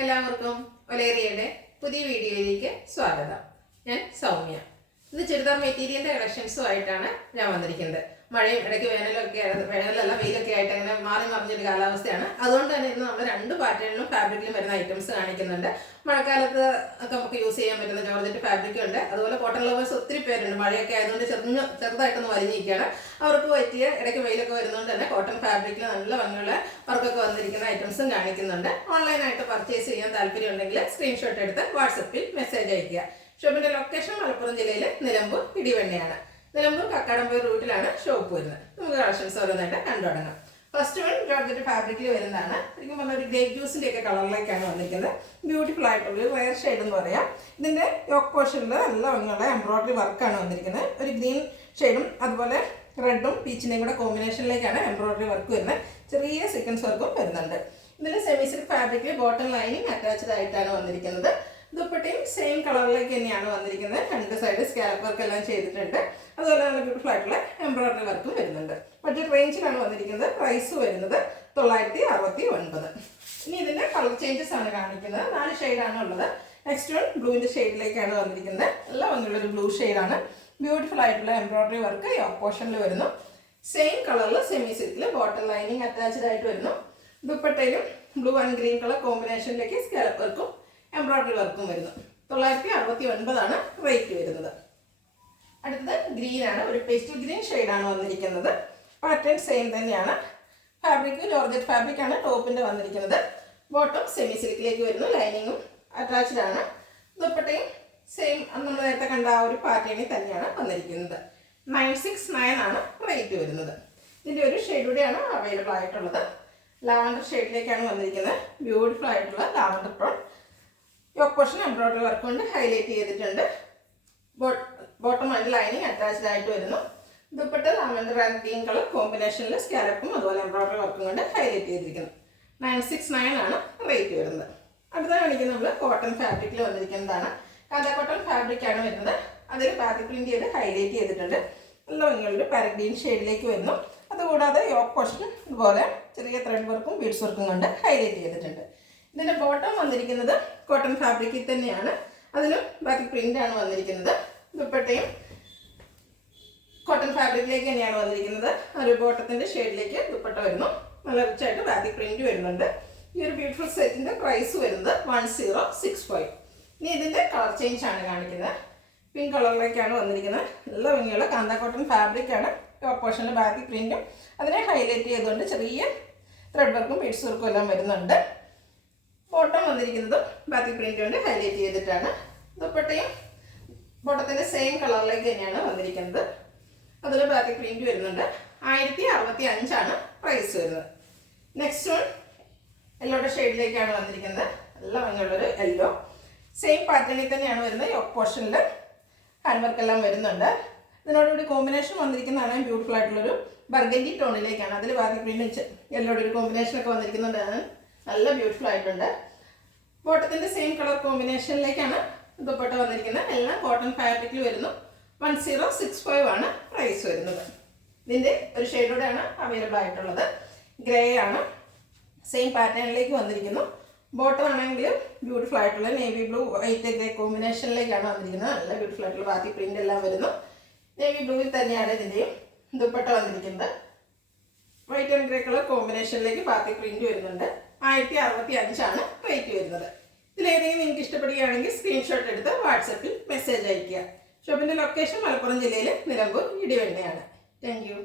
എല്ലാവർക്കും ഒലേറിയയുടെ പുതിയ വീഡിയോയിലേക്ക് സ്വാഗതം. ഞാൻ സൗമ്യ. ഇന്ന് ചുരിദാർ മെറ്റീരിയലിന്റെ കളക്ഷൻസുമായിട്ടാണ് ഞാൻ വന്നിരിക്കുന്നത്. മഴയും ഇടയ്ക്ക് വേനലല്ല വെയിലൊക്കെ ആയിട്ട് അങ്ങനെ മാറി മറിഞ്ഞൊരു കാലാവസ്ഥയാണ്. അതുകൊണ്ട് തന്നെ ഇന്ന് നമ്മൾ രണ്ട് പാറ്റേണിലും ഫാബ്രിക്കിലും വരുന്ന ഐറ്റംസ് കാണിക്കുന്നുണ്ട്. മഴക്കാലത്ത് ഒക്കെ നമുക്ക് യൂസ് ചെയ്യാൻ പറ്റുന്ന ജോർജറ്റ് ഫാബ്രിക്കും ഉണ്ട്. അതുപോലെ കോട്ടൺ ലവേഴ്സ് ഒത്തിരി പേരുണ്ട്. മഴയൊക്കെ ആയതുകൊണ്ട് ചെറുതായിട്ടൊന്ന് വലിഞ്ഞിരിക്കുകയാണ്. അവർക്ക് പറ്റിയ ഇടയ്ക്ക് വെയിലൊക്കെ വരുന്നതുകൊണ്ട് തന്നെ കോട്ടൺ ഫാബ്രിക്കിൽ നല്ല ഭംഗിയുള്ള വർക്കൊക്കെ വന്നിരിക്കുന്ന ഐറ്റംസും കാണിക്കുന്നുണ്ട്. ഓൺലൈനായിട്ട് പർച്ചേസ് ചെയ്യാൻ താല്പര്യം ഉണ്ടെങ്കിൽ സ്ക്രീൻഷോട്ട് എടുത്ത് വാട്സപ്പിൽ മെസ്സേജ് അയയ്ക്കുക. ഷോപ്പിന്റെ ലൊക്കേഷൻ മലപ്പുറം ജില്ലയിലെ നിലമ്പൂർ ഇടിവണ്ണയാണ്. നിലമ്പൂർ കക്കാടംപൊയിൽ റൂട്ടിലാണ് ഷോപ്പ് വരുന്നത്. നമുക്ക് കളക്ഷൻസ് ഓരോന്നായിട്ട് കണ്ടു തുടങ്ങാം. ഫസ്റ്റ് വൺ ജോർജറ്റ് ഫാബ്രിക്കിൽ വരുന്നതാണ്. ശരിക്കും പറഞ്ഞാൽ ഒരു ഗ്രേപ്പ് ജ്യൂസിന്റെ ഒക്കെ കളറിലേക്കാണ് വന്നിരിക്കുന്നത്. ബ്യൂട്ടിഫുൾ ആയിട്ടുള്ള ഒരു റയർ ഷെയ്ഡ് എന്ന് പറയാം. ഇതിന്റെ യോക്ക് പോർഷനിൽ നല്ല ഭംഗിയുള്ള എംബ്രോയിഡറി വർക്കാണ് വന്നിരിക്കുന്നത്. ഒരു ഗ്രീൻ ഷെയ്ഡും അതുപോലെ റെഡും പീച്ചിന്റെയും കൂടെ കോമ്പിനേഷനിലേക്കാണ് എംബ്രോയിഡറി വർക്ക് വരുന്നത്. ചെറിയ സീക്വൻസ് വർക്കും വരുന്നുണ്ട്. ഇതിൽ സെമി സിൽക്ക് ഫാബ്രിക്കിൽ ബോട്ടം ലൈനിങ് അറ്റാച്ച്ഡ് ആയിട്ടാണ് വന്നിരിക്കുന്നത്. ദുപ്പട്ടയും സെയിം കളറിലേക്ക് തന്നെയാണ് വന്നിരിക്കുന്നത്. രണ്ട് സൈഡ് സ്കാലപ്പ് വർക്ക് എല്ലാം ചെയ്തിട്ടുണ്ട്. അതുപോലെ നല്ല ബ്യൂട്ടിഫുൾ ആയിട്ടുള്ള എംബ്രോയിഡറി വർക്കും വരുന്നുണ്ട്. ബഡ്ജറ്റ് റേഞ്ചിലാണ് വന്നിരിക്കുന്നത്. പ്രൈസ് വരുന്നത് 969. ഇനി ഇതിന്റെ കളർ ചേഞ്ചസ് ആണ് കാണിക്കുന്നത്. 4 ഷെയ്ഡാണ് ഉള്ളത്. നെക്സ്റ്റ് വൺ ബ്ലൂവിന്റെ ഷെയ്ഡിലേക്കാണ് വന്നിരിക്കുന്നത്. നല്ല ഭംഗിയുള്ളൊരു ബ്ലൂ ഷെയ്ഡാണ്. ബ്യൂട്ടിഫുൾ ആയിട്ടുള്ള എംബ്രോയിഡറി വർക്ക് യോക്ക് പോർഷനിൽ വരുന്നു. സെയിം കളറിൽ സെമി സിൽക്കിൽ ബോട്ടം ലൈനിങ് അറ്റാച്ച്ഡ് ആയിട്ട് വരുന്നു. ദുപ്പട്ടയിലും ബ്ലൂ ആൻഡ് ഗ്രീൻ കളർ കോമ്പിനേഷനിലേക്ക് സ്കാലപ്പ് വർക്കും എംബ്രോയിഡറി വർക്കും വരുന്നു. 969 റേറ്റ് വരുന്നത്. അടുത്തത് ഗ്രീൻ ആണ്. ഒരു പേസ്റ്റൽ ഗ്രീൻ ഷെയ്ഡാണ് വന്നിരിക്കുന്നത്. പാറ്റേൺ സെയിം തന്നെയാണ്. ഫാബ്രിക് ജോർജറ്റ് ഫാബ്രിക് ആണ് ടോപ്പിന്റെ വന്നിരിക്കുന്നത്. ബോട്ടം സെമി സിൽക്കിലേക്ക് വരുന്നു. ലൈനിങ്ങും അറ്റാച്ച്ഡ് ആണ്. ദുപ്പട്ടയും സെയിം നമ്മൾ നേരത്തെ കണ്ട ആ ഒരു പാറ്റേണിൽ തന്നെയാണ് വന്നിരിക്കുന്നത്. 969 റേറ്റ് വരുന്നത്. ഇതിൻ്റെ ഒരു ഷെയ്ഡ് കൂടെയാണ് അവൈലബിൾ ആയിട്ടുള്ളത്. ലാവൻഡർ ഷെയ്ഡിലേക്കാണ് വന്നിരിക്കുന്നത്. ബ്യൂട്ടിഫുൾ ആയിട്ടുള്ള lavender tone. Yoke portion embroidery work കൊണ്ട് ഹൈലൈറ്റ് ചെയ്തിട്ടുണ്ട്. ബോട്ടം ആൻഡ് ലൈനിങ് അറ്റാച്ച്ഡ് ആയിട്ട് വരുന്നു. Dupatta lavender and green colour കോമ്പിനേഷനിൽ സ്കാലപ്പും അതുപോലെ എംബ്രോയിഡറി വർക്കും കൊണ്ട് ഹൈലൈറ്റ് ചെയ്തിരിക്കുന്നു. 969 റേറ്റ് വരുന്നത്. അടുത്ത കാണിക്കുന്നത് നമ്മൾ കോട്ടൺ ഫാബ്രിക്കിൽ വന്നിരിക്കുന്നതാണ്. കാന്ത കോട്ടൺ ഫാബ്രിക് ആണ് വരുന്നത്. അതിൽ ബാത്തിക് പ്രിന്റ് ചെയ്ത് ഹൈലൈറ്റ് ചെയ്തിട്ടുണ്ട്. നല്ല ഭംഗിയുള്ള പാരഗ്രീൻ ഷെയ്ഡിലേക്ക് വരുന്നു. അതുകൂടാതെ യോക്ക് പോർഷൻ ഇതുപോലെ ചെറിയ ത്രെഡ് വർക്കും ബീഡ്സ് വർക്കും കൊണ്ട് ഹൈലൈറ്റ് ചെയ്തിട്ടുണ്ട്. ഇതിൻ്റെ ബോട്ടം വന്നിരിക്കുന്നത് കോട്ടൺ ഫാബ്രിക്കിൽ തന്നെയാണ്. അതിലും ബാത്തിക് പ്രിന്റ് ആണ് വന്നിരിക്കുന്നത്. ദുപ്പട്ടയും കോട്ടൺ ഫാബ്രിക്കിലേക്ക് തന്നെയാണ് വന്നിരിക്കുന്നത്. ഒരു ബോട്ടത്തിന്റെ ഷെയ്ഡിലേക്ക് ദുപ്പട്ട വരുന്നു. നല്ല റിച്ചായിട്ട് ബാത്തിക് പ്രിന്റ് വരുന്നുണ്ട്. ഈ ഒരു ബ്യൂട്ടിഫുൾ സെറ്റിന്റെ പ്രൈസ് വരുന്നത് 1065. ഇനി ഇതിന്റെ കളർ ചേഞ്ച് ആണ് കാണിക്കുന്നത്. പിങ്ക് കളറിലേക്കാണ് വന്നിരിക്കുന്നത്. നല്ല ഭംഗിയുള്ള കാന്ത കോട്ടൺ ഫാബ്രിക് ആണ്. ടോപ്പ് പോർഷനിൽ ബാത്തിക് പ്രിന്റും അതിനെ ഹൈലൈറ്റ് ചെയ്തുകൊണ്ട് ചെറിയ ത്രെഡ് വർക്കും ബീഡ്സ് വർക്കും എല്ലാം വരുന്നുണ്ട്. ബോട്ടം വന്നിരിക്കുന്നതും ബാത്തിക് പ്രിന്റ് കൊണ്ട് ഹൈലൈറ്റ് ചെയ്തിട്ടാണ്. ദുപ്പട്ടയും ബോട്ടത്തിന്റെ സെയിം കളറിലേക്ക് തന്നെയാണ് വന്നിരിക്കുന്നത്. അതിൽ ബാത്തിക് പ്രിന്റ് വരുന്നുണ്ട്. 1065 പ്രൈസ് വരുന്നത്. നെക്സ്റ്റ് വൺ യെല്ലോയുടെ ഷെയ്ഡിലേക്കാണ് വന്നിരിക്കുന്നത്. നല്ല ഭംഗിയുള്ളൊരു യെല്ലോ. സെയിം പാറ്റേണിൽ തന്നെയാണ് വരുന്നത്. യോക്ക് പോർഷനിൽ ഹാൻഡ് വർക്ക് എല്ലാം വരുന്നുണ്ട്. ഇതിനോടുകൂടി കോമ്പിനേഷൻ വന്നിരിക്കുന്നതാണ് ബ്യൂട്ടിഫുൾ ആയിട്ടുള്ളൊരു ബർഗൻഡി ടോണിലേക്കാണ്. അതിൽ ബാത്തിക് പ്രിന്റ് യെല്ലോയുടെ ഒരു കോമ്പിനേഷനൊക്കെ വന്നിരിക്കുന്നുണ്ടാണ്. നല്ല ബ്യൂട്ടിഫുൾ ആയിട്ടുണ്ട്. ബോട്ടത്തിന്റെ സെയിം കളർ കോമ്പിനേഷനിലേക്കാണ് ദുപ്പട്ട വന്നിരിക്കുന്നത്. എല്ലാം കോട്ടൺ ഫാബ്രിക്കിൽ വരുന്നു. 1065 പ്രൈസ് വരുന്നത്. ഇതിന്റെ ഒരു ഷെയ്ഡോടെയാണ് അവൈലബിൾ ആയിട്ടുള്ളത്. ഗ്രേ ആണ്. സെയിം പാറ്റേണിലേക്ക് വന്നിരിക്കുന്നു. ബോട്ടം ആണെങ്കിൽ ബ്യൂട്ടിഫുൾ ആയിട്ടുള്ള നേവി ബ്ലൂ വൈറ്റ് ഗ്രേ കോമ്പിനേഷനിലേക്കാണ് വന്നിരിക്കുന്നത്. നല്ല ബ്യൂട്ടിഫുൾ ആയിട്ടുള്ള ബാത്തിക് പ്രിന്റ് എല്ലാം വരുന്നു. നേവി ബ്ലൂവിൽ തന്നെയാണ് ഇതിന്റെയും ദുപ്പട്ട വന്നിരിക്കുന്നത്. വൈറ്റ് ആൻഡ് ഗ്രേ കളർ കോമ്പിനേഷനിലേക്ക് ബാത്തിക് പ്രിന്റ് വരുന്നുണ്ട്. 1065 റേറ്റ് വരുന്നത്. ഇതിലേതെങ്കിലും നിങ്ങൾക്ക് ഇഷ്ടപ്പെടുകയാണെങ്കിൽ സ്ക്രീൻഷോട്ട് എടുത്ത് വാട്സപ്പിൽ മെസ്സേജ് അയയ്ക്കുക. ഷോപ്പിന്റെ ലൊക്കേഷൻ മലപ്പുറം ജില്ലയിലെ നിലമ്പൂർ ഇടിവണ്ണയാണ്. Thank you.